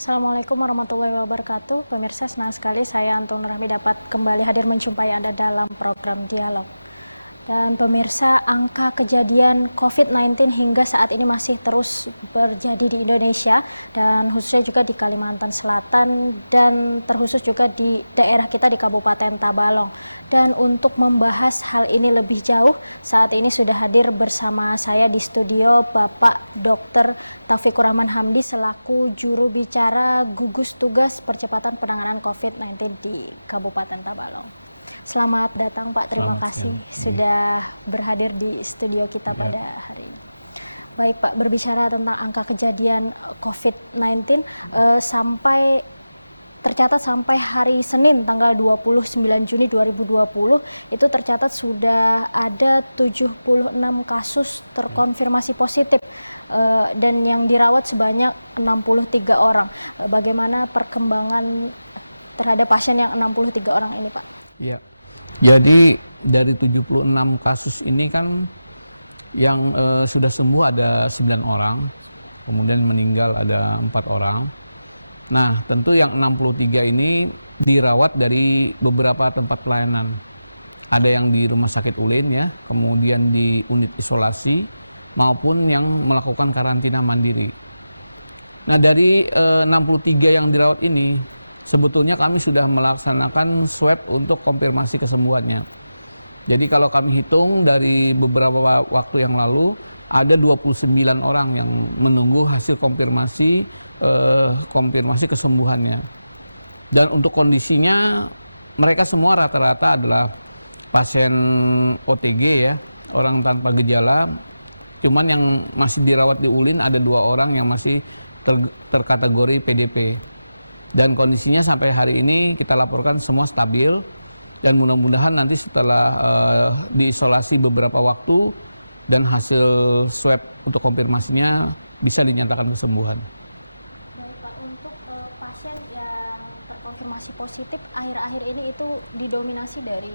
Assalamualaikum warahmatullahi wabarakatuh. Pemirsa, senang sekali saya Antun Rahmi dapat kembali hadir menjumpai Anda dalam program Dialog. Dan pemirsa, angka kejadian COVID-19 hingga saat ini masih terus terjadi di Indonesia dan khususnya juga di Kalimantan Selatan dan terkhusus juga di daerah kita di Kabupaten Tabalong. Dan untuk membahas hal ini lebih jauh, saat ini sudah hadir bersama saya di studio Bapak Dr. Taufikur Rahman Hamdi selaku juru bicara gugus tugas percepatan penanganan COVID-19 di Kabupaten Tabalong. Selamat datang Pak, terima kasih sudah berhadir di studio kita pada hari ini. Baik Pak, berbicara tentang angka kejadian COVID-19 tercatat sampai hari Senin tanggal 29 Juni 2020 itu tercatat sudah ada 76 kasus terkonfirmasi positif dan yang dirawat sebanyak 63 orang. Bagaimana perkembangan terhadap pasien yang 63 orang ini Pak? Ya. Jadi dari 76 kasus ini kan yang sudah sembuh ada 9 orang, kemudian meninggal ada 4 orang. Nah, tentu yang 63 ini dirawat dari beberapa tempat pelayanan. Ada yang di Rumah Sakit Ulin ya, kemudian di unit isolasi maupun yang melakukan karantina mandiri. Nah, dari 63 yang dirawat ini sebetulnya kami sudah melaksanakan swab untuk konfirmasi kesembuhannya. Jadi kalau kami hitung dari beberapa waktu yang lalu, ada 29 orang yang menunggu hasil konfirmasi kesembuhannya. Dan untuk kondisinya, mereka semua rata-rata adalah pasien OTG ya, orang tanpa gejala. Cuman yang masih dirawat di Ulin ada 2 orang yang masih terkategori PDP. Dan kondisinya sampai hari ini kita laporkan semua stabil dan mudah-mudahan nanti setelah diisolasi beberapa waktu dan hasil swab untuk konfirmasinya bisa dinyatakan kesembuhan. Baik Pak, untuk pasien yang terkonfirmasi positif akhir-akhir ini itu didominasi dari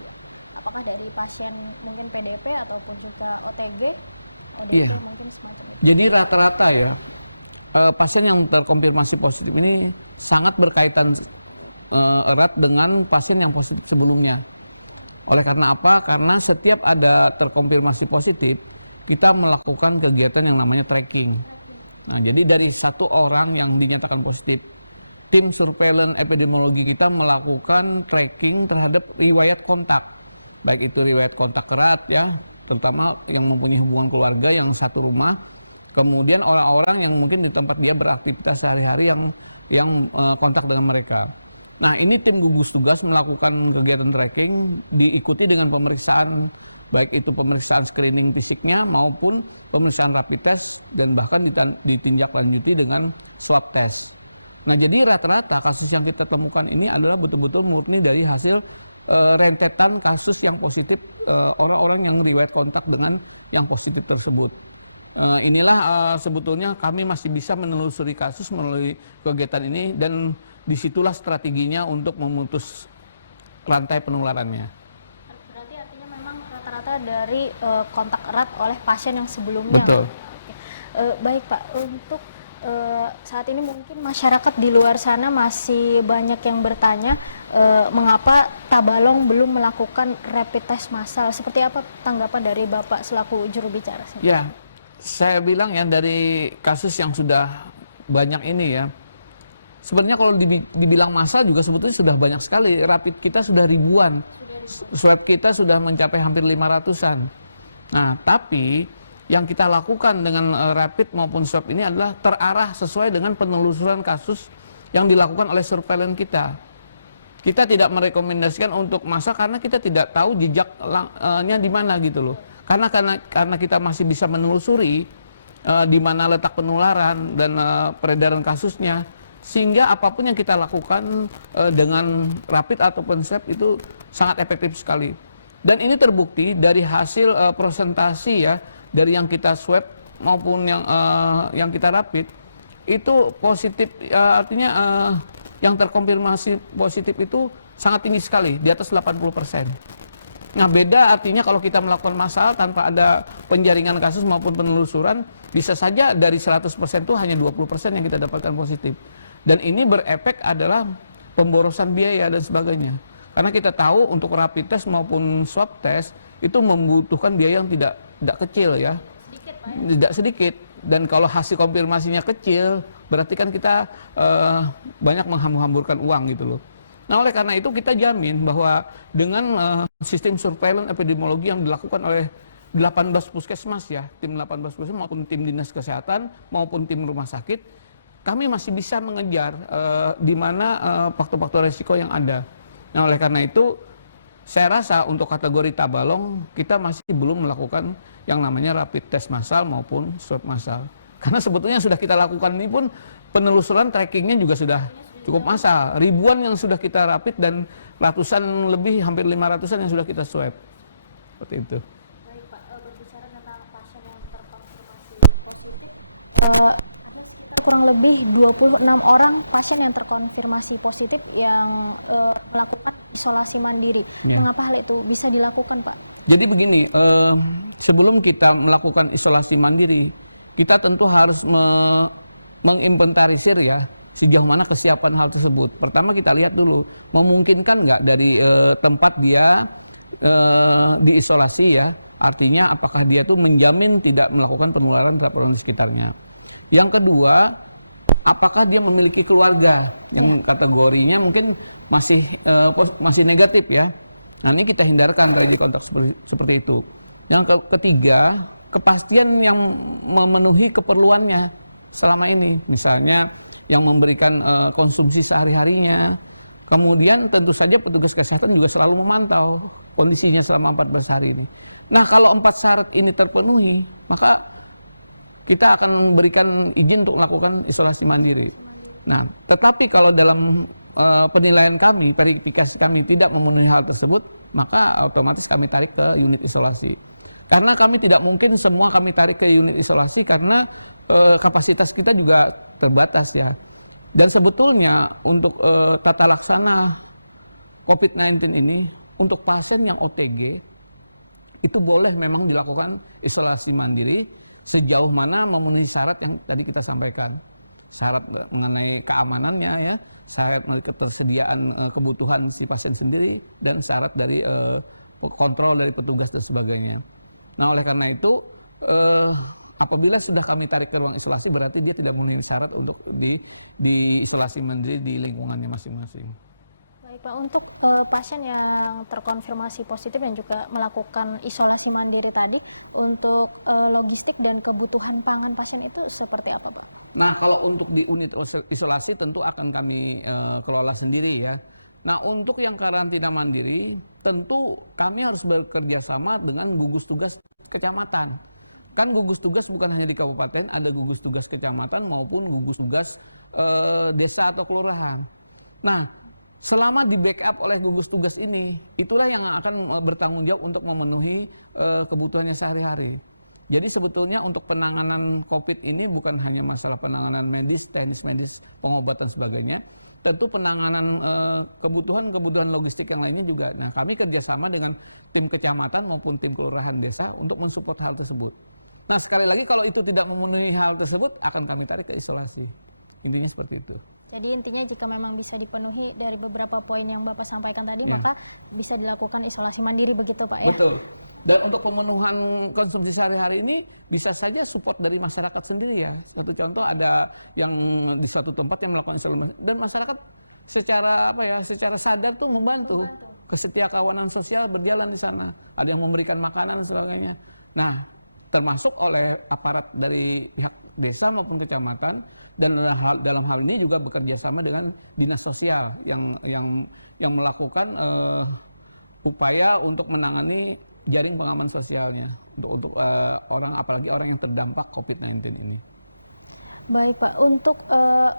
apakah dari pasien mungkin PDP ataupun juga OTG, ODP mungkin semacam itu? Jadi rata-rata ya pasien yang terkonfirmasi positif ini sangat berkaitan erat dengan pasien yang positif sebelumnya. Oleh karena apa? Karena setiap ada terkonfirmasi positif, kita melakukan kegiatan yang namanya tracking. Nah, jadi dari 1 orang yang dinyatakan positif, tim surveillance epidemiologi kita melakukan tracking terhadap riwayat kontak. Baik itu riwayat kontak erat ya, terutama yang mempunyai hubungan keluarga yang satu rumah. Kemudian orang-orang yang mungkin di tempat dia beraktivitas sehari-hari yang kontak dengan mereka. Nah, ini tim gugus tugas melakukan kegiatan tracking diikuti dengan pemeriksaan, baik itu pemeriksaan screening fisiknya maupun pemeriksaan rapid test dan bahkan ditindaklanjuti dengan swab test. Nah, jadi rata-rata kasus yang kita temukan ini adalah betul-betul murni dari hasil rentetan kasus yang positif, orang-orang yang riwayat kontak dengan yang positif tersebut. Inilah sebetulnya kami masih bisa menelusuri kasus melalui kegiatan ini dan disitulah strateginya untuk memutus rantai penularannya. Berarti artinya memang rata-rata dari kontak erat oleh pasien yang sebelumnya. Betul. Baik Pak, untuk saat ini mungkin masyarakat di luar sana masih banyak yang bertanya mengapa Tabalong belum melakukan rapid test massal. Seperti apa tanggapan dari Bapak selaku juru bicara? Ya. Saya bilang ya dari kasus yang sudah banyak ini ya, sebenarnya kalau dibilang massal juga sebetulnya sudah banyak sekali. Rapid kita sudah ribuan, swab kita sudah mencapai hampir 500-an. Nah, tapi yang kita lakukan dengan rapid maupun swab ini adalah terarah sesuai dengan penelusuran kasus yang dilakukan oleh surveillance kita. Kita tidak merekomendasikan untuk massal karena kita tidak tahu jejaknya di mana gitu loh. Karena kita masih bisa menelusuri di mana letak penularan dan peredaran kasusnya, sehingga apapun yang kita lakukan dengan rapid ataupun swab itu sangat efektif sekali. Dan ini terbukti dari hasil prosentasi ya, dari yang kita swab maupun yang kita rapid itu positif, artinya yang terkonfirmasi positif itu sangat tinggi sekali, di atas 80%. Nah, beda artinya kalau kita melakukan massal tanpa ada penjaringan kasus maupun penelusuran, bisa saja dari 100% itu hanya 20% yang kita dapatkan positif. Dan ini berefek adalah pemborosan biaya dan sebagainya. Karena kita tahu untuk rapid test maupun swab test itu membutuhkan biaya yang tidak kecil ya. Sedikit, Pak. Tidak sedikit. Dan kalau hasil konfirmasinya kecil, berarti kan kita banyak menghambur-hamburkan uang gitu loh. Nah, oleh karena itu kita jamin bahwa dengan sistem surveillance epidemiologi yang dilakukan oleh 18 puskesmas ya, tim 18 puskesmas maupun tim dinas kesehatan maupun tim rumah sakit, kami masih bisa mengejar di mana faktor-faktor resiko yang ada. Nah, oleh karena itu saya rasa untuk kategori Tabalong kita masih belum melakukan yang namanya rapid test massal maupun swab massal. Karena sebetulnya sudah kita lakukan ini pun penelusuran trackingnya juga sudah cukup massal. Ribuan yang sudah kita rapid dan ratusan lebih, hampir 500-an yang sudah kita swab. Seperti itu. Baik Pak, berbicara tentang pasien yang terkonfirmasi positif, ada sekitar kurang lebih 26 orang pasien yang terkonfirmasi positif yang melakukan isolasi mandiri. Ya. Mengapa hal itu bisa dilakukan, Pak? Jadi begini, sebelum kita melakukan isolasi mandiri, kita tentu harus menginventarisir ya sejauh mana kesiapan hal tersebut. Pertama kita lihat dulu, memungkinkan nggak dari tempat dia diisolasi ya, artinya apakah dia tuh menjamin tidak melakukan penularan terhadap orang di sekitarnya. Yang kedua, apakah dia memiliki keluarga yang kategorinya mungkin masih negatif ya. Nah, ini kita hindarkan dari kontak seperti itu. Yang ketiga, kepastian yang memenuhi keperluannya selama ini, misalnya yang memberikan konsumsi sehari-harinya. Kemudian tentu saja petugas kesehatan juga selalu memantau kondisinya selama 14 hari ini. Nah, kalau 4 syarat ini terpenuhi, maka kita akan memberikan izin untuk melakukan isolasi mandiri. Nah, tetapi kalau dalam penilaian kami, verifikasi kami tidak memenuhi hal tersebut, maka otomatis kami tarik ke unit isolasi. Karena kami tidak mungkin semua kami tarik ke unit isolasi karena kapasitas kita juga terbatas ya. Dan sebetulnya untuk tata laksana COVID-19 ini, untuk pasien yang OTG, itu boleh memang dilakukan isolasi mandiri sejauh mana memenuhi syarat yang tadi kita sampaikan. Syarat mengenai keamanannya ya, syarat mengenai ketersediaan kebutuhan si pasien sendiri, dan syarat dari kontrol dari petugas dan sebagainya. Nah, oleh karena itu apabila sudah kami tarik ke ruang isolasi, berarti dia tidak memenuhi syarat untuk diisolasi mandiri di lingkungannya masing-masing. Baik Pak, untuk pasien yang terkonfirmasi positif dan juga melakukan isolasi mandiri tadi, untuk logistik dan kebutuhan pangan pasien itu seperti apa Pak? Nah, kalau untuk di unit isolasi tentu akan kami kelola sendiri ya. Nah, untuk yang karantina mandiri, tentu kami harus bekerja sama dengan gugus tugas kecamatan. Kan gugus tugas bukan hanya di kabupaten, ada gugus tugas kecamatan maupun gugus tugas desa atau kelurahan. Nah, selama di backup oleh gugus tugas ini, itulah yang akan bertanggung jawab untuk memenuhi kebutuhannya sehari-hari. Jadi sebetulnya untuk penanganan COVID ini bukan hanya masalah penanganan medis, teknis medis, pengobatan sebagainya, tentu penanganan kebutuhan logistik yang lainnya juga. Nah, kami kerjasama dengan tim kecamatan maupun tim kelurahan desa untuk mensupport hal tersebut. Nah, sekali lagi kalau itu tidak memenuhi hal tersebut, akan kami tarik ke isolasi. Intinya seperti itu. Jadi intinya jika memang bisa dipenuhi dari beberapa poin yang Bapak sampaikan tadi, maka bisa dilakukan isolasi mandiri begitu Pak ya? Betul. Dan untuk pemenuhan konsumsi sehari-hari ini bisa saja support dari masyarakat sendiri ya. Satu contoh, ada yang di suatu tempat yang melakukan isolasi dan masyarakat secara sadar tuh membantu. Kesetiakawanan sosial berjalan di sana. Ada yang memberikan makanan dan sebagainya. Nah, termasuk oleh aparat dari pihak desa maupun kecamatan, dan dalam hal ini juga bekerja sama dengan dinas sosial yang melakukan upaya untuk menangani jaring pengaman sosialnya untuk orang, apalagi orang yang terdampak COVID-19 ini. Baik Pak, untuk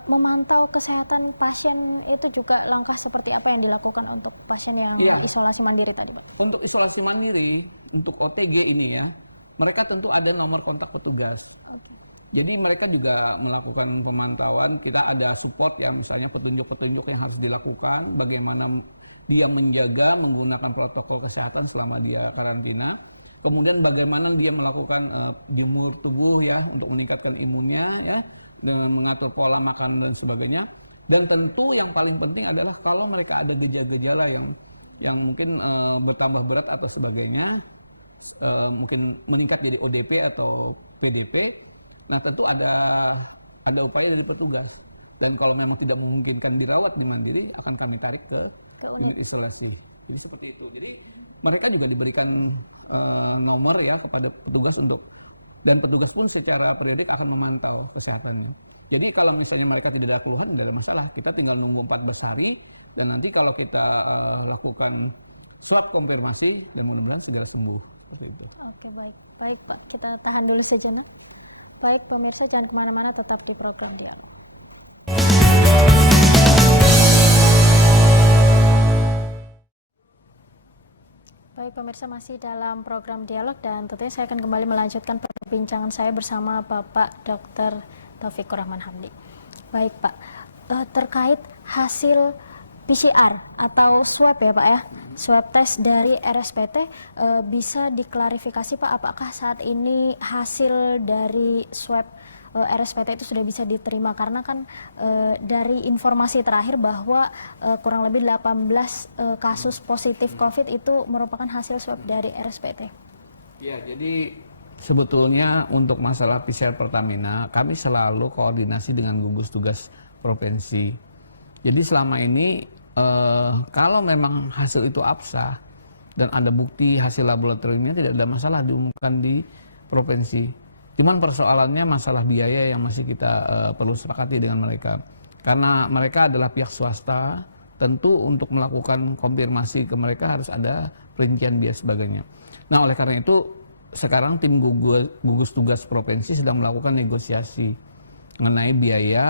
memantau kesehatan pasien itu juga langkah seperti apa yang dilakukan untuk pasien yang isolasi mandiri tadi Pak? Untuk isolasi mandiri, untuk OTG ini ya, mereka tentu ada nomor kontak petugas. Oke. Jadi mereka juga melakukan pemantauan, kita ada support ya, misalnya petunjuk-petunjuk yang harus dilakukan, bagaimana dia menjaga menggunakan protokol kesehatan selama dia karantina. Kemudian bagaimana dia melakukan jemur tubuh ya untuk meningkatkan imunnya ya, dengan mengatur pola makan dan sebagainya. Dan tentu yang paling penting adalah kalau mereka ada gejala-gejala yang mungkin bertambah berat atau sebagainya, mungkin meningkat jadi ODP atau PDP, nah tentu ada upaya dari petugas. Dan kalau memang tidak memungkinkan dirawat di mandiri, akan kami tarik ke unit isolasi. Jadi seperti itu. Jadi mereka juga diberikan nomor ya kepada petugas dan petugas pun secara periodik akan memantau kesehatannya. Jadi kalau misalnya mereka tidak ada keluhan, tidak ada masalah. Kita tinggal nunggu 14 hari dan nanti kalau kita lakukan swab konfirmasi dan mudah-mudahan segera sembuh. Seperti itu. Oke, baik. Baik Pak, kita tahan dulu sejenak. Baik pemirsa, jangan kemana-mana, tetap di program Dialog. Baik pemirsa, masih dalam program Dialog dan tentunya saya akan kembali melanjutkan perbincangan saya bersama Bapak Dr. Taufikur Rahman Hamdi. Baik Pak, terkait hasil PCR atau swab ya Pak ya, swab test dari RSPT, bisa diklarifikasi Pak, apakah saat ini hasil dari swab RSPT itu sudah bisa diterima? Karena kan dari informasi terakhir bahwa kurang lebih 18 kasus positif COVID itu merupakan hasil swab dari RSPT. Ya, jadi sebetulnya untuk masalah PCR Pertamina, kami selalu koordinasi dengan gugus tugas provinsi. Jadi selama ini kalau memang hasil itu absah dan ada bukti hasil laboratoriumnya, tidak ada masalah diumumkan di provinsi. Cuman persoalannya masalah biaya yang masih kita perlu sepakati dengan mereka. Karena mereka adalah pihak swasta, tentu untuk melakukan konfirmasi ke mereka harus ada perincian biaya sebagainya. Nah oleh karena itu sekarang tim gugus tugas provinsi sedang melakukan negosiasi mengenai biaya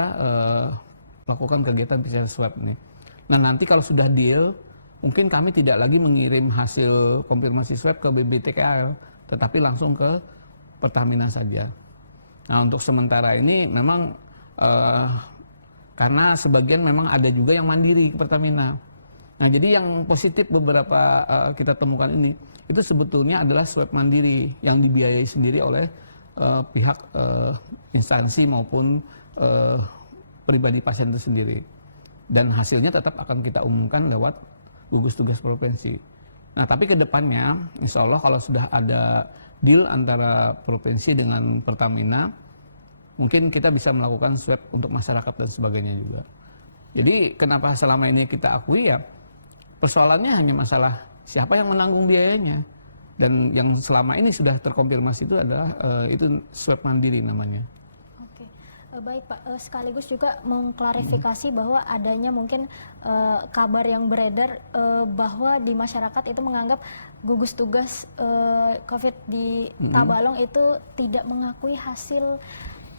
melakukan kegiatan PCR swab ini. Nah nanti kalau sudah deal, mungkin kami tidak lagi mengirim hasil konfirmasi swab ke BBTKL, tetapi langsung ke Pertamina saja. Nah untuk sementara ini memang karena sebagian memang ada juga yang mandiri ke Pertamina. Nah jadi yang positif beberapa kita temukan ini, itu sebetulnya adalah swab mandiri yang dibiayai sendiri oleh pihak instansi maupun pribadi pasien itu sendiri. Dan hasilnya tetap akan kita umumkan lewat gugus tugas provinsi. Nah tapi ke depannya, insya Allah kalau sudah ada deal antara provinsi dengan Pertamina, mungkin kita bisa melakukan swab untuk masyarakat dan sebagainya juga. Jadi kenapa selama ini kita akui ya, persoalannya hanya masalah siapa yang menanggung biayanya. Dan yang selama ini sudah terkonfirmasi itu adalah itu swab mandiri namanya. Oke, baik Pak. Sekaligus juga mengklarifikasi bahwa adanya mungkin kabar yang beredar bahwa di masyarakat itu menganggap gugus tugas COVID di Tabalong itu tidak mengakui hasil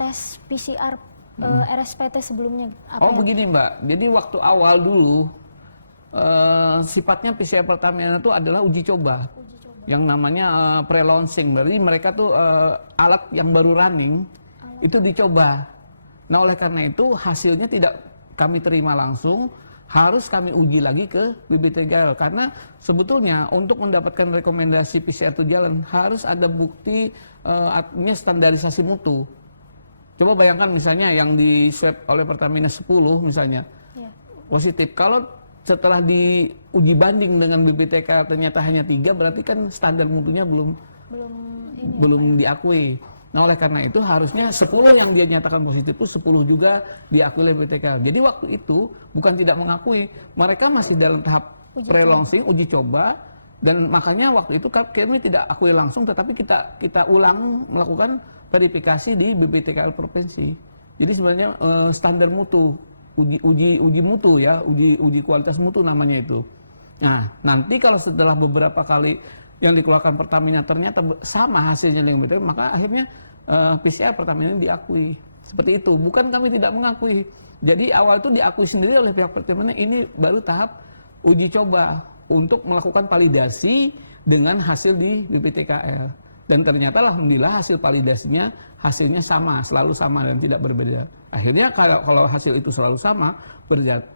tes PCR RSPT sebelumnya. Begini Mbak, jadi waktu awal dulu sifatnya PCR Pertamina itu adalah uji coba. Yang namanya pre-launching, berarti mereka tuh alat yang baru running itu dicoba. Nah oleh karena itu hasilnya tidak kami terima langsung, harus kami uji lagi ke BBTKL karena sebetulnya untuk mendapatkan rekomendasi PCR itu jalan harus ada bukti artinya standarisasi mutu. Coba bayangkan misalnya yang di swab oleh Pertamina 10 misalnya positif, kalau setelah diuji banding dengan BBTK ternyata hanya 3, berarti kan standar mutunya belum diakui. Nah oleh karena itu harusnya 10 yang dia nyatakan positif itu 10 juga diakui oleh BBTK. Jadi waktu itu bukan tidak mengakui, mereka masih dalam tahap pre-launching, uji coba, dan makanya waktu itu kami tidak akui langsung, tetapi kita ulang melakukan verifikasi di BBTKL provinsi. Jadi sebenarnya standar mutu, uji mutu ya, uji kualitas mutu namanya itu. Nah, nanti kalau setelah beberapa kali yang dikeluarkan Pertamina ternyata sama hasilnya dengan BTK, maka akhirnya PCR Pertamina ini diakui. Seperti itu, bukan kami tidak mengakui. Jadi awal itu diakui sendiri oleh pihak Pertamina, ini baru tahap uji coba untuk melakukan validasi dengan hasil di BPTKL. Dan ternyata alhamdulillah hasil validasinya hasilnya sama, selalu sama dan tidak berbeda. Akhirnya kalau hasil itu selalu sama,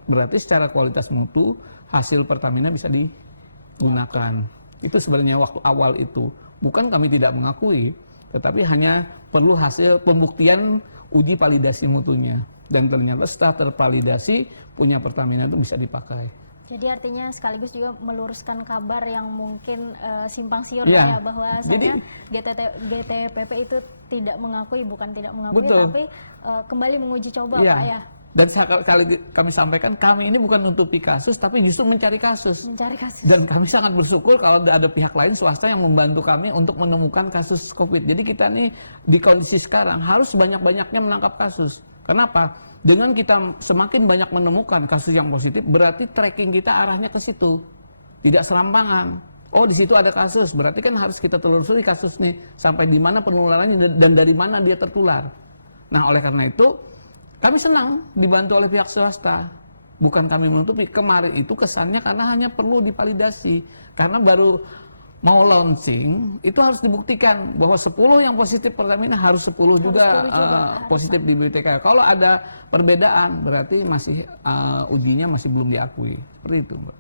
berarti secara kualitas mutu hasil Pertamina bisa digunakan. Itu sebenarnya waktu awal itu. Bukan kami tidak mengakui, tetapi hanya perlu hasil pembuktian uji validasi mutunya. dan ternyata setelah tervalidasi punya Pertamina itu bisa dipakai. Jadi artinya sekaligus juga meluruskan kabar yang mungkin simpang siur Ya, ya, bahwasanya GTPP itu tidak mengakui, bukan tidak mengakui, betul. tapi kembali menguji coba Ya. Pak ya. Dan sekali kami sampaikan, kami ini bukan menutupi kasus, tapi justru mencari kasus. Mencari kasus. Dan kami sangat bersyukur kalau ada pihak lain swasta yang membantu kami untuk menemukan kasus COVID. Jadi kita nih di kondisi sekarang harus banyak-banyaknya menangkap kasus. Kenapa? Dengan kita semakin banyak menemukan kasus yang positif, berarti tracking kita arahnya ke situ. Tidak serampangan. Oh, di situ ada kasus, berarti kan harus kita telusuri kasus nih sampai di mana penularannya dan dari mana dia tertular. Nah, oleh karena itu kami senang dibantu oleh pihak swasta. Bukan kami menutupi. Kemarin itu kesannya karena hanya perlu divalidasi. Karena baru mau launching, itu harus dibuktikan bahwa 10 yang positif Pertamina harus 10 juga, positif di BPTK. Kalau ada perbedaan, berarti masih ujinya masih belum diakui. Seperti itu, Mbak.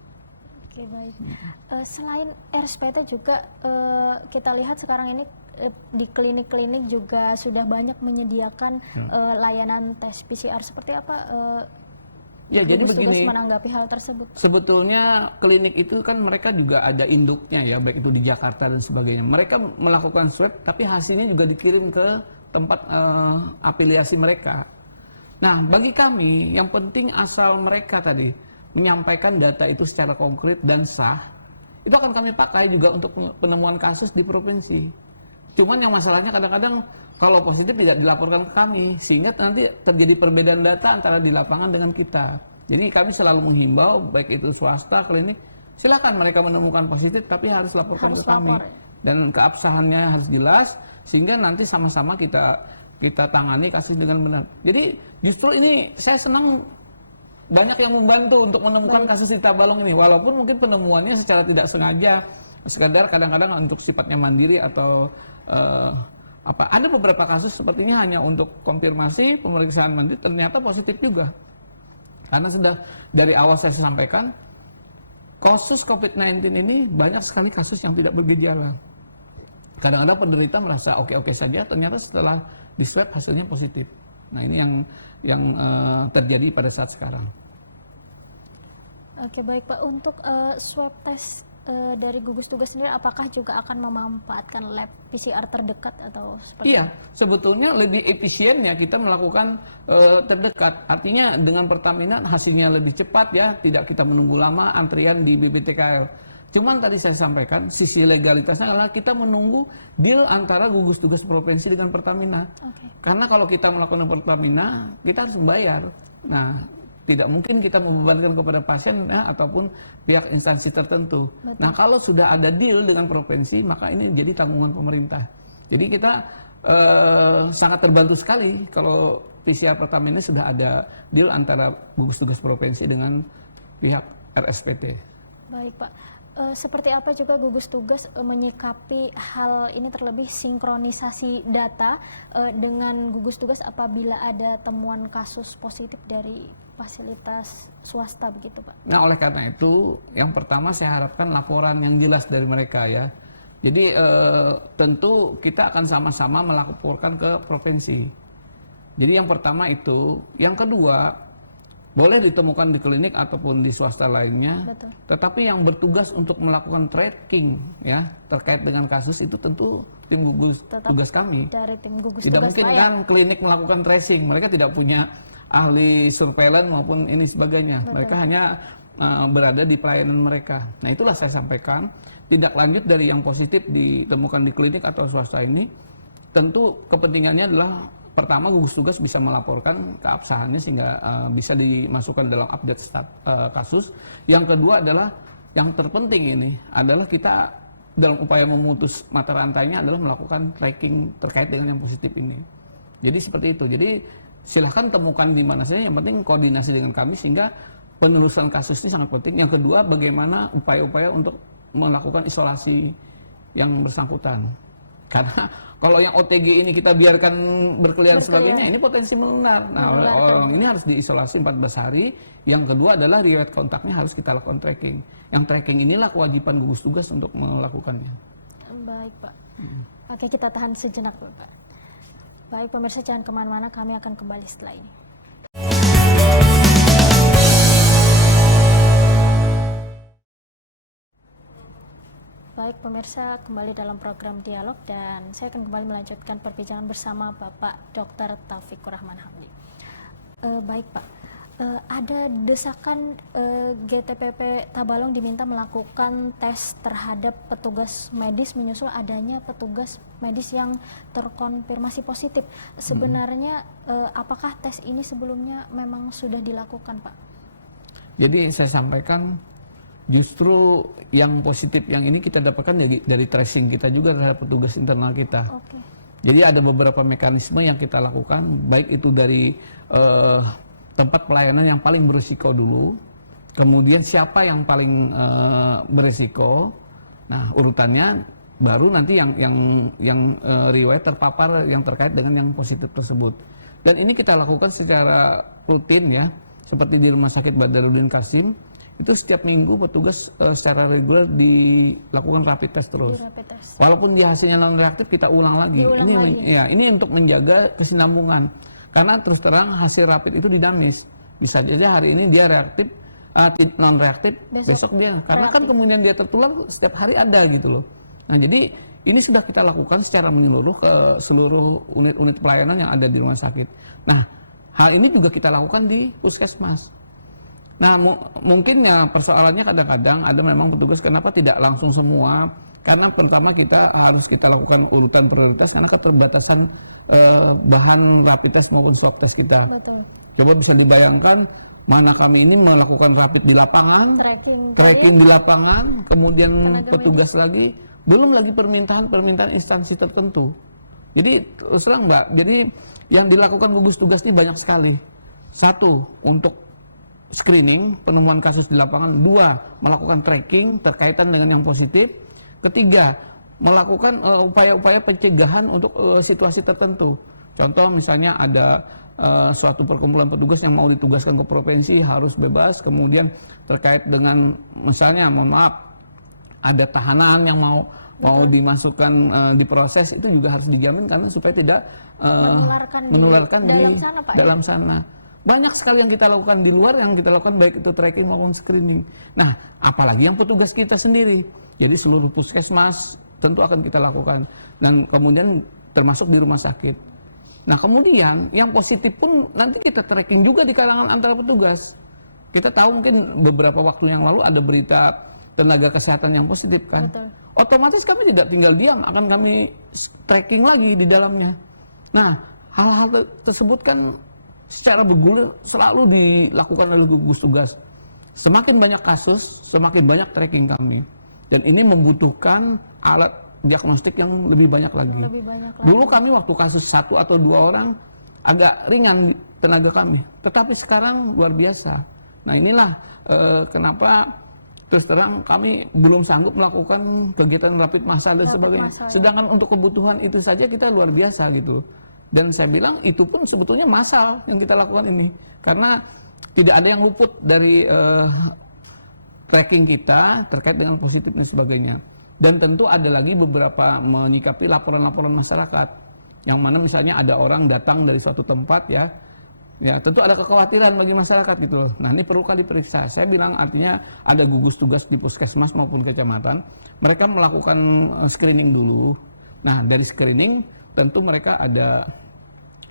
Oke, baik. Selain RSPT juga kita lihat sekarang ini di klinik-klinik juga sudah banyak menyediakan layanan tes PCR. Seperti apa Ya, jadi begini, menanggapi hal tersebut? sebetulnya klinik itu kan mereka juga ada induknya ya, baik itu di Jakarta dan sebagainya. Mereka melakukan swab, tapi hasilnya juga dikirim ke tempat afiliasi mereka. Nah, bagi kami yang penting asal mereka tadi menyampaikan data itu secara konkret dan sah, itu akan kami pakai juga untuk penemuan kasus di provinsi. Cuman yang masalahnya kadang-kadang kalau positif tidak dilaporkan ke kami, sehingga nanti terjadi perbedaan data antara di lapangan dengan kita. Jadi kami selalu menghimbau, baik itu swasta, klinik, silakan mereka menemukan positif, tapi harus laporkan ke kami. Dan keabsahannya harus jelas, sehingga nanti sama-sama kita tangani kasus dengan benar. Jadi justru ini saya senang banyak yang membantu untuk menemukan kasus di Tabalong ini, walaupun mungkin penemuannya secara tidak sengaja, sekadar kadang-kadang untuk sifatnya mandiri atau ada beberapa kasus sepertinya hanya untuk konfirmasi pemeriksaan mandiri ternyata positif juga. Karena sudah dari awal saya sampaikan, kasus COVID-19 ini banyak sekali kasus yang tidak bergejala. Kadang-kadang penderita merasa oke-oke saja, ternyata setelah di swab hasilnya positif. Nah, ini yang terjadi pada saat sekarang. Oke, baik Pak. Untuk swab test dari gugus tugas sendiri, apakah juga akan memanfaatkan lab PCR terdekat atau seperti Iya, sebetulnya lebih efisien ya kita melakukan terdekat. Artinya dengan Pertamina hasilnya lebih cepat ya, tidak kita menunggu lama antrian di BPTKL. Cuman tadi saya sampaikan sisi legalitasnya adalah kita menunggu deal antara gugus tugas provinsi dengan Pertamina. Karena kalau kita melakukan Pertamina, kita harus membayar. Nah, tidak mungkin kita membebankan kepada pasien ya, ataupun pihak instansi tertentu. Betul. Nah, kalau sudah ada deal dengan provinsi, maka ini jadi tanggungan pemerintah. Jadi kita sangat terbantu sekali kalau PCR Pertamina sudah ada deal antara gugus tugas provinsi dengan pihak RSPT. Baik Pak. Seperti apa juga gugus tugas menyikapi hal ini, terlebih sinkronisasi data dengan gugus tugas apabila ada temuan kasus positif dari fasilitas swasta begitu Pak? Nah, oleh karena itu yang pertama saya harapkan laporan yang jelas dari mereka ya. Jadi tentu kita akan sama-sama melaporkan ke provinsi. Jadi yang pertama itu, yang kedua boleh ditemukan di klinik ataupun di swasta lainnya. Betul. Tetapi yang bertugas untuk melakukan tracking ya terkait dengan kasus itu tentu tim gugus tugas kami. Dari tim gugus tidak tugas mungkin kan klinik melakukan tracing, mereka tidak punya ahli surveillance maupun ini sebagainya. Betul. Mereka hanya berada di pelayanan mereka. Nah, itulah saya sampaikan tindak lanjut dari yang positif ditemukan di klinik atau swasta ini, tentu kepentingannya adalah pertama gugus tugas bisa melaporkan keabsahannya sehingga bisa dimasukkan dalam update kasus. Yang kedua adalah yang terpenting ini adalah kita dalam upaya memutus mata rantainya adalah melakukan tracking terkait dengan yang positif ini. Jadi seperti itu. Jadi silahkan temukan di mana saja, yang penting koordinasi dengan kami sehingga penelusuran kasus ini sangat penting. Yang kedua, bagaimana upaya-upaya untuk melakukan isolasi yang bersangkutan. Karena kalau yang OTG ini kita biarkan berkeliaran sebagainya, ini potensi menular. Nah, orang ini harus diisolasi 14 hari. Yang kedua adalah riwayat kontaknya harus kita lakukan tracking. Yang tracking inilah kewajiban gugus tugas untuk melakukannya. Baik Pak. Oke, kita tahan sejenak Pak. Baik pemirsa, jangan kemana-mana, kami akan kembali setelah ini. Baik pemirsa, kembali dalam program Dialog dan saya akan kembali melanjutkan perbincangan bersama Bapak Dr. Taufikur Rahman Hamdi. Baik Pak, ada desakan GTPP Tabalong diminta melakukan tes terhadap petugas medis menyusul adanya petugas medis yang terkonfirmasi positif. Sebenarnya apakah tes ini sebelumnya memang sudah dilakukan Pak? Jadi saya sampaikan justru yang positif yang ini kita dapatkan dari tracing kita juga terhadap petugas internal kita. Oke. Jadi ada beberapa mekanisme yang kita lakukan, baik itu dari tempat pelayanan yang paling berisiko dulu, kemudian siapa yang paling berisiko, nah urutannya baru nanti yang riwayat terpapar yang terkait dengan yang positif tersebut. Dan ini kita lakukan secara rutin ya, seperti di Rumah Sakit Badarudin Qasim. Itu setiap minggu petugas secara reguler dilakukan rapid test terus. Rapid test. Walaupun dia hasilnya non reaktif kita ulang lagi. Ini untuk menjaga kesinambungan. Karena terus terang hasil rapid itu dinamis. Bisa saja hari ini dia reaktif, non reaktif, besok dia. Karena reaktif. Kan kemudian dia tertular setiap hari ada gitu loh. Nah jadi ini sudah kita lakukan secara menyeluruh ke seluruh unit-unit pelayanan yang ada di rumah sakit. Nah hal ini juga kita lakukan di puskesmas. Nah, mungkin ya persoalannya kadang-kadang ada memang petugas kenapa tidak langsung semua, karena pertama kita lakukan urutan prioritas karena keterbatasan bahan rapid test maupun swab test kita. Betul. Coba bisa dibayangkan mana kami ini melakukan rapid di lapangan, tracking di lapangan, kemudian petugas lagi, belum lagi permintaan instansi tertentu. Jadi terus terang Mbak, jadi yang dilakukan gugus tugas ini banyak sekali. Satu, untuk screening, penemuan kasus di lapangan. Dua, melakukan tracking terkaitan dengan yang positif. Ketiga, melakukan upaya-upaya pencegahan untuk situasi tertentu. Contoh misalnya ada suatu perkumpulan petugas yang mau ditugaskan ke provinsi harus bebas, kemudian terkait dengan misalnya, mohon maaf, ada tahanan yang mau dimasukkan diproses, itu juga harus dijamin karena supaya tidak menularkan di dalam sana. Banyak sekali yang kita lakukan di luar, yang kita lakukan baik itu tracking maupun screening. Nah, apalagi yang petugas kita sendiri. Jadi seluruh puskesmas tentu akan kita lakukan. Dan kemudian termasuk di rumah sakit. Nah, kemudian yang positif pun nanti kita tracking juga di kalangan antara petugas. Kita tahu mungkin beberapa waktu yang lalu ada berita tenaga kesehatan yang positif kan. Betul. Otomatis kami tidak tinggal diam, akan kami tracking lagi di dalamnya. Nah, hal-hal tersebut kan secara bergulir selalu dilakukan oleh gugus tugas. Semakin banyak kasus, semakin banyak tracking kami. Dan ini membutuhkan alat diagnostik yang lebih banyak lagi. Dulu kami waktu kasus 1 atau 2 orang agak ringan tenaga kami. Tetapi sekarang luar biasa. Nah inilah kenapa terus terang kami belum sanggup melakukan kegiatan rapid massal dan sebagainya. Sedangkan untuk kebutuhan itu saja kita luar biasa gitu. Dan saya bilang itu pun sebetulnya massal yang kita lakukan ini. Karena tidak ada yang luput dari tracking kita terkait dengan positif dan sebagainya. Dan tentu ada lagi beberapa menyikapi laporan-laporan masyarakat. Yang mana misalnya ada orang datang dari suatu tempat ya tentu ada kekhawatiran bagi masyarakat gitu loh. Nah ini perlu kali diperiksa. Saya bilang artinya ada gugus tugas di puskesmas maupun kecamatan. Mereka melakukan screening dulu. Nah dari screening tentu mereka ada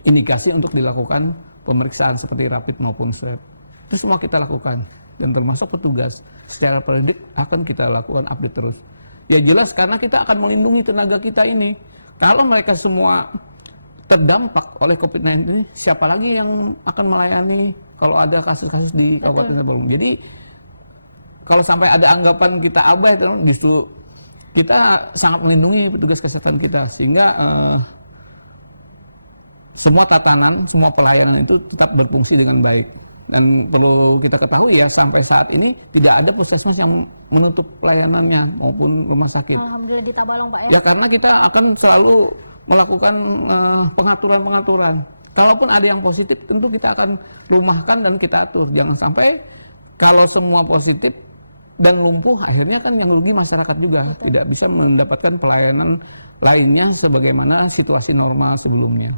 indikasi untuk dilakukan pemeriksaan seperti rapid maupun swab. Itu semua kita lakukan dan termasuk petugas secara periodik akan kita lakukan update terus. Ya jelas karena kita akan melindungi tenaga kita ini. Kalau mereka semua terdampak oleh COVID-19 ini, siapa lagi yang akan melayani kalau ada kasus-kasus di Kabupaten Tabalong. Jadi kalau sampai ada anggapan kita abai, justru kita sangat melindungi petugas kesehatan kita sehingga semua tatanan, semua pelayanan itu tetap berfungsi dengan baik. Dan perlu kita ketahui ya, sampai saat ini tidak ada puskesmas yang menutup pelayanannya maupun rumah sakit. Alhamdulillah di Tabalong Pak ya. Ya karena kita akan selalu melakukan pengaturan-pengaturan. Kalaupun ada yang positif, tentu kita akan rumahkan dan kita atur. Jangan sampai kalau semua positif dan lumpuh, akhirnya kan yang rugi masyarakat juga. Betul. Tidak bisa mendapatkan pelayanan lainnya sebagaimana situasi normal sebelumnya.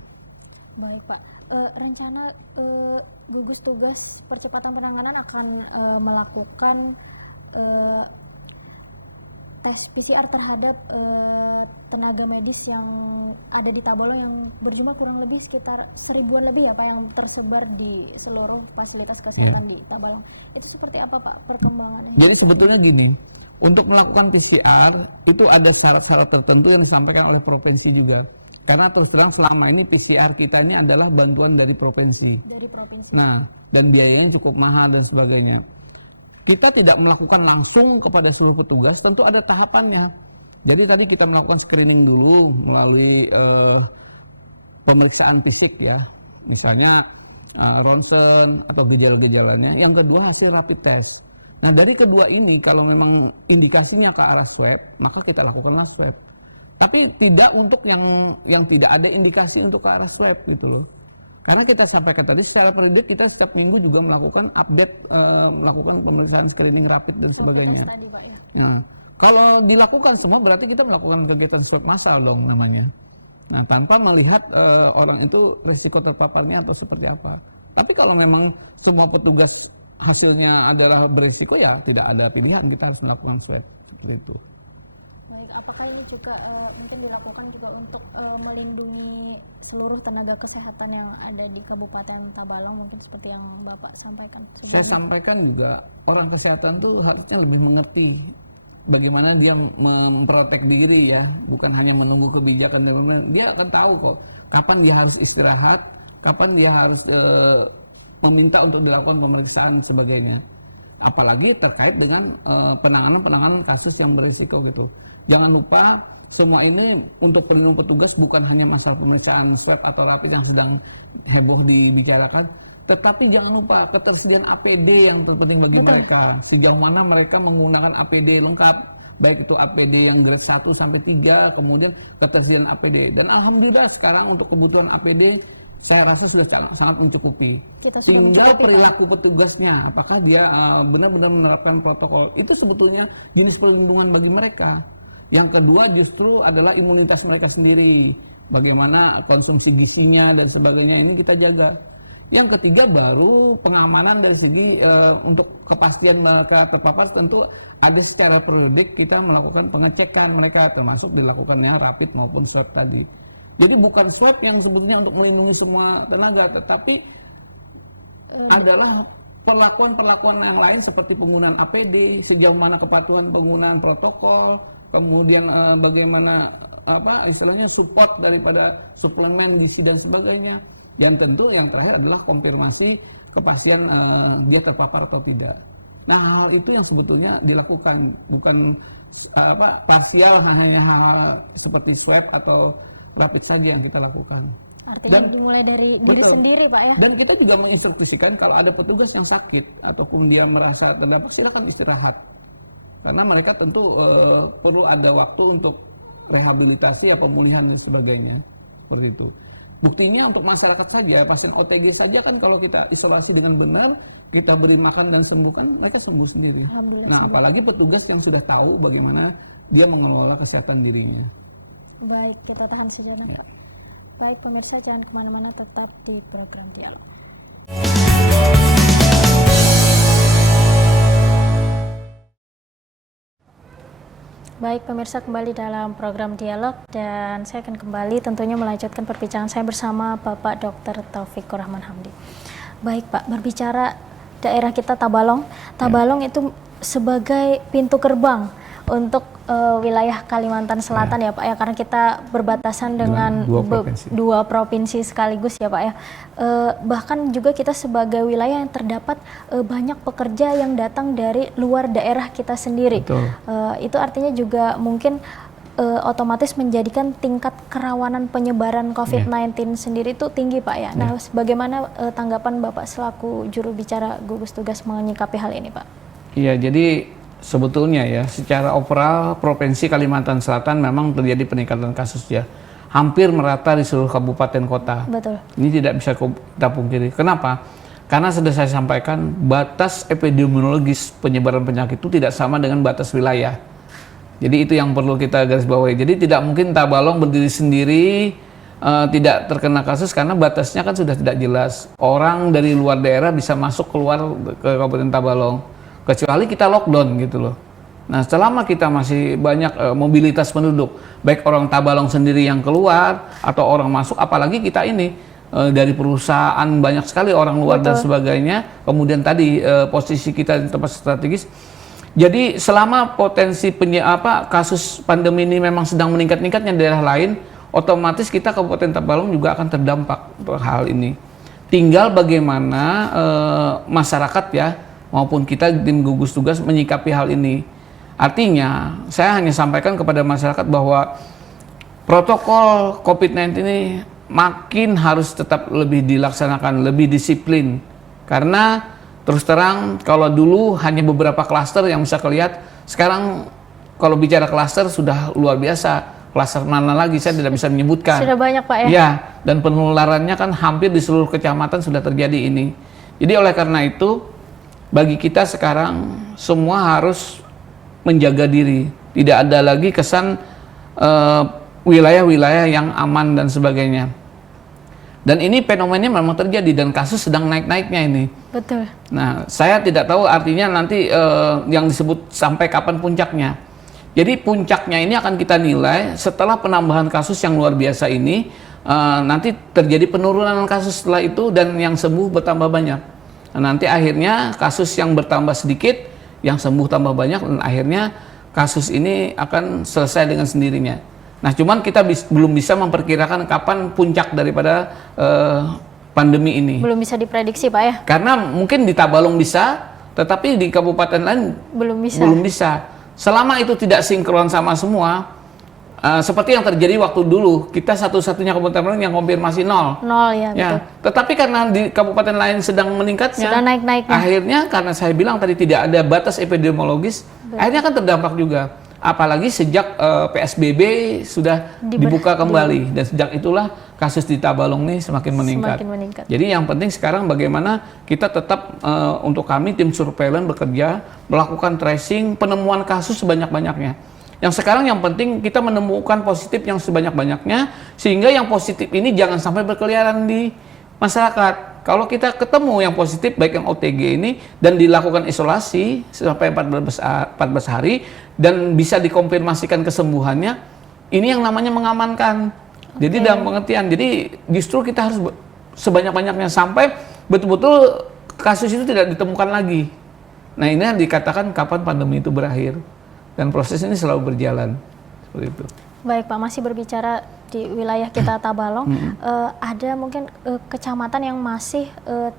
Baik Pak, rencana gugus tugas percepatan penanganan akan melakukan 2 tes PCR terhadap tenaga medis yang ada di Tabalong yang berjumlah kurang lebih sekitar 1000-an lebih ya Pak, yang tersebar di seluruh fasilitas kesehatan di Tabalong. Itu seperti apa Pak perkembangannya? Jadi sebetulnya gini, untuk melakukan PCR itu ada syarat-syarat tertentu yang disampaikan oleh provinsi juga. Karena terus terang selama ini PCR kita ini adalah bantuan dari provinsi. Dari provinsi. Nah, dan biayanya cukup mahal dan sebagainya. Kita tidak melakukan langsung kepada seluruh petugas, tentu ada tahapannya. Jadi tadi kita melakukan screening dulu melalui pemeriksaan fisik ya, misalnya ronsen atau gejala-gejalanya. Yang kedua hasil rapid test. Nah dari kedua ini kalau memang indikasinya ke arah swab, maka kita lakukanlah swab. Tapi tidak untuk yang tidak ada indikasi untuk ke arah swab gitu loh. Karena kita sampaikan tadi secara periodik kita setiap minggu juga melakukan update, melakukan pemeriksaan screening rapid dan sebagainya. Tadi, Pak, ya. Nah, kalau dilakukan semua berarti kita melakukan kegiatan swab massal dong namanya. Nah, tanpa melihat orang itu risiko terpaparnya atau seperti apa. Tapi kalau memang semua petugas hasilnya adalah berisiko ya tidak ada pilihan, kita harus melakukan swab seperti itu. Baik, apakah ini juga mungkin dilakukan juga untuk melindungi seluruh tenaga kesehatan yang ada di Kabupaten Tabalong, mungkin seperti yang Bapak sampaikan sebelumnya? Saya sampaikan juga orang kesehatan tuh harusnya lebih mengerti bagaimana dia memprotek diri ya, bukan hanya menunggu kebijakan. Dia akan tahu kok kapan dia harus istirahat, kapan dia harus meminta untuk dilakukan pemeriksaan sebagainya. Apalagi terkait dengan penanganan kasus yang berisiko gitu. Jangan lupa semua ini untuk pelindung petugas bukan hanya masalah pemeriksaan swab atau rapid yang sedang heboh dibicarakan, tetapi jangan lupa ketersediaan APD yang terpenting bagi mereka. Sejauh mana mereka menggunakan APD lengkap, baik itu APD yang grade 1 sampai 3, kemudian ketersediaan APD. Dan alhamdulillah sekarang untuk kebutuhan APD saya rasa sudah sangat mencukupi. Tinggal perilaku petugasnya, apakah dia benar-benar menerapkan protokol. Itu sebetulnya jenis perlindungan bagi mereka. Yang kedua justru adalah imunitas mereka sendiri. Bagaimana konsumsi gizinya dan sebagainya ini kita jaga. Yang ketiga baru pengamanan dari segi untuk kepastian mereka terpapar, tentu ada secara periodik kita melakukan pengecekan mereka, termasuk dilakukannya rapid maupun swab tadi. Jadi bukan swab yang sebetulnya untuk melindungi semua tenaga, tetapi adalah perlakuan-perlakuan yang lain seperti penggunaan APD, sejauh mana kepatuhan penggunaan protokol, kemudian bagaimana istilahnya support daripada suplemen gizi dan sebagainya. Yang tentu yang terakhir adalah konfirmasi kepastian dia terpapar atau tidak. Nah hal itu yang sebetulnya dilakukan, bukan parsial hanya hal-hal seperti swab atau rapid saja yang kita lakukan. Artinya dimulai dari diri sendiri Pak ya? Dan kita juga menginstruksikan kalau ada petugas yang sakit ataupun dia merasa terdampak, silakan istirahat. Karena mereka tentu perlu ada waktu untuk rehabilitasi, pemulihan dan sebagainya. Seperti itu. Buktinya untuk masyarakat saja, pasien OTG saja kan kalau kita isolasi dengan benar, kita beri makan dan sembuhkan, mereka sembuh sendiri. Nah, apalagi petugas yang sudah tahu bagaimana dia mengelola kesehatan dirinya. Baik, kita tahan sejenak Pak. Baik pemirsa, jangan kemana-mana, tetap di program Dialog. Baik pemirsa, kembali dalam program Dialog dan saya akan kembali tentunya melanjutkan perbincangan saya bersama Bapak Dr. Taufikur Rahman Hamdi. Baik Pak, berbicara daerah kita Tabalong itu sebagai pintu gerbang untuk wilayah Kalimantan Selatan ya Pak ya, karena kita berbatasan dengan dua provinsi sekaligus ya Pak ya. Bahkan juga kita sebagai wilayah yang terdapat banyak pekerja yang datang dari luar daerah kita sendiri. Itu artinya juga mungkin otomatis menjadikan tingkat kerawanan penyebaran COVID-19 sendiri itu tinggi Pak ya. Nah, bagaimana tanggapan Bapak selaku juru bicara gugus tugas menyikapi hal ini Pak? Iya, jadi sebetulnya ya, secara overall Provinsi Kalimantan Selatan memang terjadi peningkatan kasus ya. Hampir merata di seluruh kabupaten kota. Betul. Ini tidak bisa kita pungkiri. Kenapa? Karena sudah saya sampaikan, batas epidemiologis penyebaran penyakit itu tidak sama dengan batas wilayah. Jadi itu yang perlu kita garis bawahi. Jadi tidak mungkin Tabalong berdiri sendiri tidak terkena kasus karena batasnya kan sudah tidak jelas. Orang dari luar daerah bisa masuk keluar ke Kabupaten Tabalong. Kecuali kita lockdown gitu loh. Nah, selama kita masih banyak mobilitas penduduk, baik orang Tabalong sendiri yang keluar atau orang masuk, apalagi kita ini dari perusahaan banyak sekali orang luar dan sebagainya. Kemudian tadi posisi kita di tempat strategis. Jadi selama potensi kasus pandemi ini memang sedang meningkat-ningkatnya di daerah lain, otomatis kita Kabupaten Tabalong juga akan terdampak untuk hal ini. Tinggal bagaimana masyarakat ya maupun kita tim gugus tugas menyikapi hal ini. Artinya saya hanya sampaikan kepada masyarakat bahwa protokol COVID-19 ini makin harus tetap lebih dilaksanakan, lebih disiplin. Karena terus terang kalau dulu hanya beberapa klaster yang bisa kelihatan, sekarang kalau bicara klaster sudah luar biasa. Klaster mana lagi saya tidak bisa menyebutkan. Sudah banyak Pak ya? Ya, dan penularannya kan hampir di seluruh kecamatan sudah terjadi ini. Jadi oleh karena itu, bagi kita sekarang semua harus menjaga diri. Tidak ada lagi kesan wilayah-wilayah yang aman dan sebagainya. Dan ini fenomenanya memang terjadi dan kasus sedang naik-naiknya ini. Betul. Nah, saya tidak tahu artinya nanti yang disebut sampai kapan puncaknya. Jadi puncaknya ini akan kita nilai setelah penambahan kasus yang luar biasa ini, nanti terjadi penurunan kasus setelah itu dan yang sembuh bertambah banyak. Nah, nanti akhirnya kasus yang bertambah sedikit, yang sembuh tambah banyak, dan akhirnya kasus ini akan selesai dengan sendirinya. Nah, cuman kita belum bisa memperkirakan kapan puncak daripada pandemi ini. Belum bisa diprediksi Pak ya? Karena mungkin di Tabalong bisa, tetapi di kabupaten lain belum bisa. Belum bisa. Selama itu tidak sinkron sama semua, seperti yang terjadi waktu dulu, kita satu-satunya kabupaten yang konfirmasi nol. Nol ya, betul. Tetapi karena di kabupaten lain sedang meningkatnya, sudah naik-naiknya. Akhirnya karena saya bilang tadi tidak ada batas epidemiologis, akhirnya kan terdampak juga. Apalagi sejak PSBB sudah dibuka kembali, dan sejak itulah kasus di Tabalong ini semakin meningkat. Jadi yang penting sekarang bagaimana kita tetap untuk kami tim surveillance bekerja melakukan tracing penemuan kasus sebanyak-banyaknya. Yang sekarang yang penting kita menemukan positif yang sebanyak-banyaknya sehingga yang positif ini jangan sampai berkeliaran di masyarakat. Kalau kita ketemu yang positif baik yang OTG ini dan dilakukan isolasi sampai 14 hari dan bisa dikonfirmasikan kesembuhannya, ini yang namanya mengamankan. Jadi dalam pengertian, jadi justru kita harus sebanyak-banyaknya sampai betul-betul kasus itu tidak ditemukan lagi. Nah, ini yang dikatakan kapan pandemi itu berakhir. Dan proses ini selalu berjalan. Seperti itu. Baik Pak, masih berbicara di wilayah kita Tabalong, ada mungkin kecamatan yang masih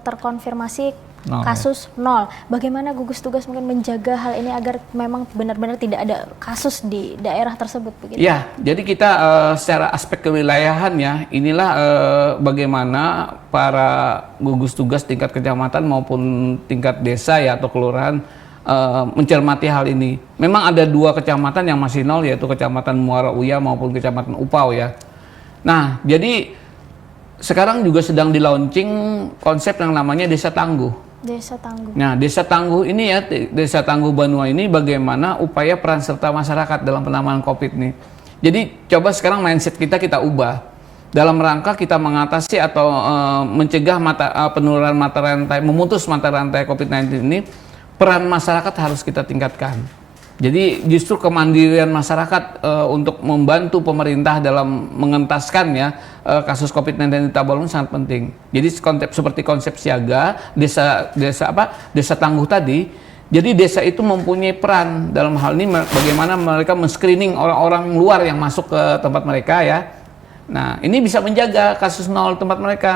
terkonfirmasi kasus nol. Bagaimana gugus tugas mungkin menjaga hal ini agar memang benar-benar tidak ada kasus di daerah tersebut begitu? Ya, jadi kita secara aspek kewilayahan ya, inilah bagaimana para gugus tugas tingkat kecamatan maupun tingkat desa ya atau kelurahan mencermati hal ini. Memang ada 2 kecamatan yang masih nol, yaitu Kecamatan Muara Uya maupun Kecamatan Upau ya. Nah, jadi sekarang juga sedang di-launching konsep yang namanya Desa Tangguh. Desa Tangguh. Nah, Desa Tangguh ini ya, Desa Tangguh Banua ini bagaimana upaya peran serta masyarakat dalam penanganan COVID ini. Jadi coba sekarang mindset kita ubah. Dalam rangka kita mengatasi atau mencegah penularan mata rantai, memutus mata rantai COVID-19 ini, peran masyarakat harus kita tingkatkan. Jadi justru kemandirian masyarakat untuk membantu pemerintah dalam mengentaskan ya kasus COVID-19 di Tabalong sangat penting. Jadi seperti konsep siaga desa tangguh tadi. Jadi desa itu mempunyai peran dalam hal ini bagaimana mereka men-screening orang-orang luar yang masuk ke tempat mereka ya. Nah, ini bisa menjaga kasus nol tempat mereka.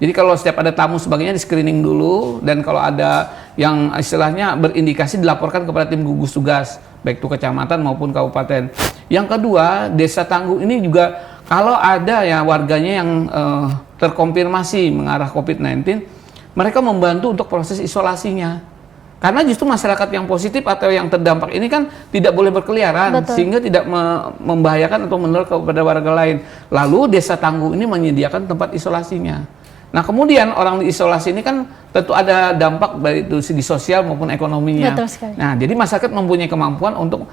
Jadi kalau setiap ada tamu sebagainya di screening dulu, dan kalau ada yang istilahnya berindikasi dilaporkan kepada tim gugus tugas, baik itu kecamatan maupun kabupaten. Yang kedua, Desa Tangguh ini juga kalau ada ya warganya yang terkonfirmasi mengarah COVID-19, mereka membantu untuk proses isolasinya. Karena justru masyarakat yang positif atau yang terdampak ini kan tidak boleh berkeliaran. Betul. Sehingga tidak membahayakan atau menular kepada warga lain. Lalu Desa Tangguh ini menyediakan tempat isolasinya. Nah, kemudian orang diisolasi ini kan tentu ada dampak baik itu segi sosial maupun ekonominya. Betul sekali. Nah, jadi masyarakat mempunyai kemampuan untuk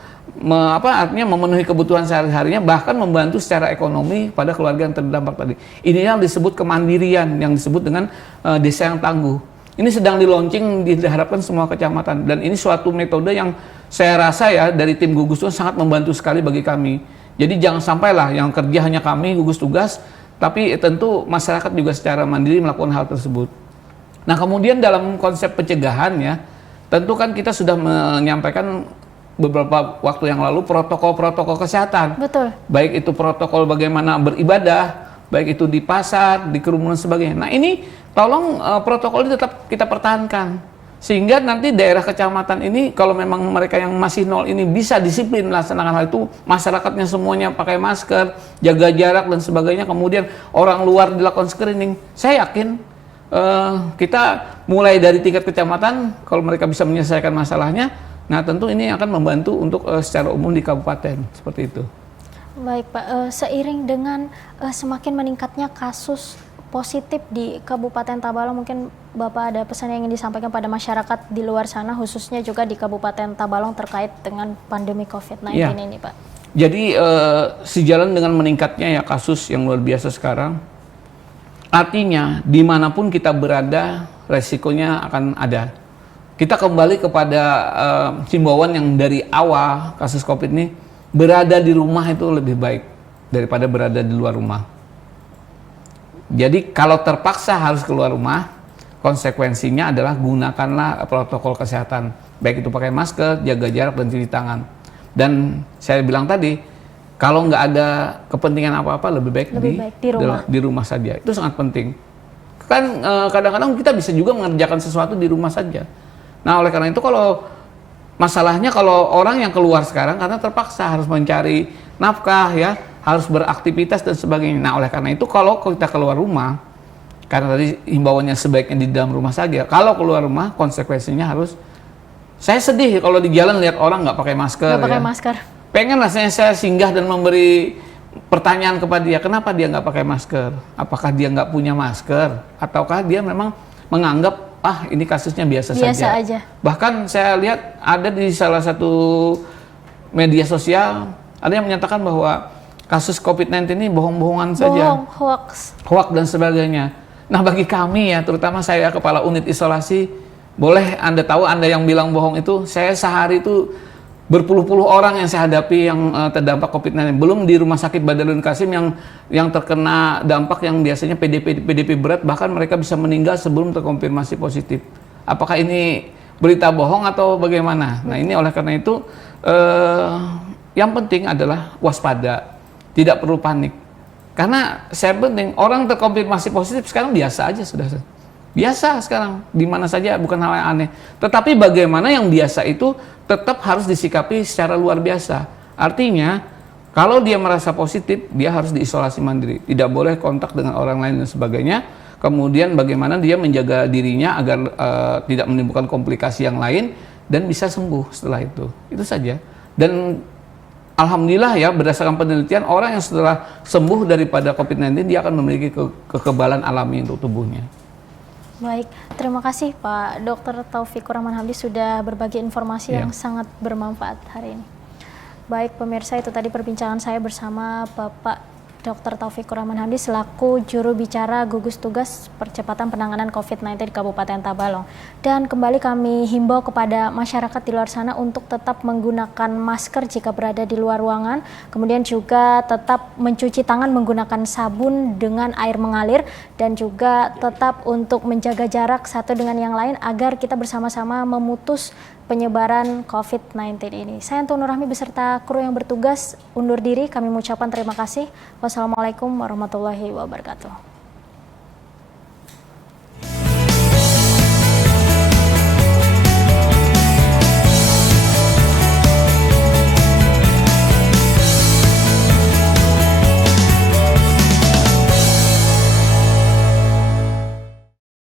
artinya memenuhi kebutuhan sehari-harinya, bahkan membantu secara ekonomi pada keluarga yang terdampak tadi. Ini yang disebut kemandirian, yang disebut dengan desa yang tangguh. Ini sedang di-launching, diharapkan semua kecamatan, dan ini suatu metode yang saya rasa ya dari tim gugus tugas sangat membantu sekali bagi kami. Jadi jangan sampailah yang kerja hanya kami gugus tugas, tapi tentu masyarakat juga secara mandiri melakukan hal tersebut. Nah kemudian dalam konsep pencegahan ya, tentu kan kita sudah menyampaikan beberapa waktu yang lalu protokol-protokol kesehatan. Betul. Baik itu protokol bagaimana beribadah, baik itu di pasar, di kerumunan sebagainya. Nah ini tolong protokol ini tetap kita pertahankan. Sehingga nanti daerah kecamatan ini kalau memang mereka yang masih nol ini bisa disiplin melaksanakan hal itu, masyarakatnya semuanya pakai masker, jaga jarak dan sebagainya, kemudian orang luar dilakukan screening, saya yakin kita mulai dari tingkat kecamatan, kalau mereka bisa menyelesaikan masalahnya, nah tentu ini akan membantu untuk secara umum di kabupaten, seperti itu. Baik Pak, seiring dengan semakin meningkatnya kasus positif di Kabupaten Tabalong, mungkin Bapak ada pesan yang ingin disampaikan pada masyarakat di luar sana, khususnya juga di Kabupaten Tabalong terkait dengan pandemi COVID-19 ya. ini Pak? Jadi sejalan dengan meningkatnya ya kasus yang luar biasa sekarang, artinya dimanapun kita berada resikonya akan ada. Kita kembali kepada himbauan yang dari awal kasus COVID ini, berada di rumah itu lebih baik daripada berada di luar rumah. Jadi kalau terpaksa harus keluar rumah, konsekuensinya adalah gunakanlah protokol kesehatan. Baik itu pakai masker, jaga jarak, dan cuci tangan. Dan saya bilang tadi, kalau nggak ada kepentingan apa-apa, lebih baik di rumah saja. Itu sangat penting. Kan kadang-kadang kita bisa juga mengerjakan sesuatu di rumah saja. Nah oleh karena itu kalau masalahnya kalau orang yang keluar sekarang karena terpaksa harus mencari nafkah ya, harus beraktivitas dan sebagainya. Nah oleh karena itu kalau kita keluar rumah, karena tadi himbauannya sebaiknya di dalam rumah saja. Kalau keluar rumah konsekuensinya harus, saya sedih kalau di jalan lihat orang nggak pakai masker. Nggak pakai masker. Pengen rasanya saya singgah dan memberi pertanyaan kepada dia, kenapa dia nggak pakai masker? Apakah dia nggak punya masker? Ataukah dia memang menganggap ini kasusnya biasa aja. Bahkan saya lihat ada di salah satu media sosial ada yang menyatakan bahwa kasus COVID-19 ini bohong-bohongan saja. Hoax dan sebagainya. Nah bagi kami ya, terutama saya kepala unit isolasi, boleh Anda tahu Anda yang bilang bohong itu, saya sehari itu berpuluh-puluh orang yang saya hadapi yang terdampak COVID-19. Belum di Rumah Sakit Badarudin Qasim yang terkena dampak yang biasanya PDP berat, bahkan mereka bisa meninggal sebelum terkonfirmasi positif. Apakah ini berita bohong atau bagaimana? Nah ini oleh karena itu yang penting adalah waspada. Tidak perlu panik. Karena saya penting, orang terkonfirmasi positif sekarang biasa aja sudah. Biasa sekarang, di mana saja, bukan hal yang aneh. Tetapi bagaimana yang biasa itu tetap harus disikapi secara luar biasa. Artinya, kalau dia merasa positif, dia harus diisolasi mandiri. Tidak boleh kontak dengan orang lain dan sebagainya. Kemudian bagaimana dia menjaga dirinya agar tidak menimbulkan komplikasi yang lain dan bisa sembuh setelah itu. Itu saja. Dan alhamdulillah ya, berdasarkan penelitian, orang yang setelah sembuh daripada COVID-19, dia akan memiliki kekebalan alami untuk tubuhnya. Baik, terima kasih Pak Dr. Taufikur Rahman Hamdi sudah berbagi informasi yang sangat bermanfaat hari ini. Baik pemirsa, itu tadi perbincangan saya bersama Bapak Dr. Taufikur Rahman Hamdi selaku juru bicara gugus tugas percepatan penanganan COVID-19 di Kabupaten Tabalong. Dan kembali kami himbau kepada masyarakat di luar sana untuk tetap menggunakan masker jika berada di luar ruangan, kemudian juga tetap mencuci tangan menggunakan sabun dengan air mengalir, dan juga tetap untuk menjaga jarak satu dengan yang lain agar kita bersama-sama memutus penyebaran COVID-19 ini. Saya Antun Nurrahmi beserta kru yang bertugas undur diri. Kami mengucapkan terima kasih. Wassalamualaikum warahmatullahi wabarakatuh.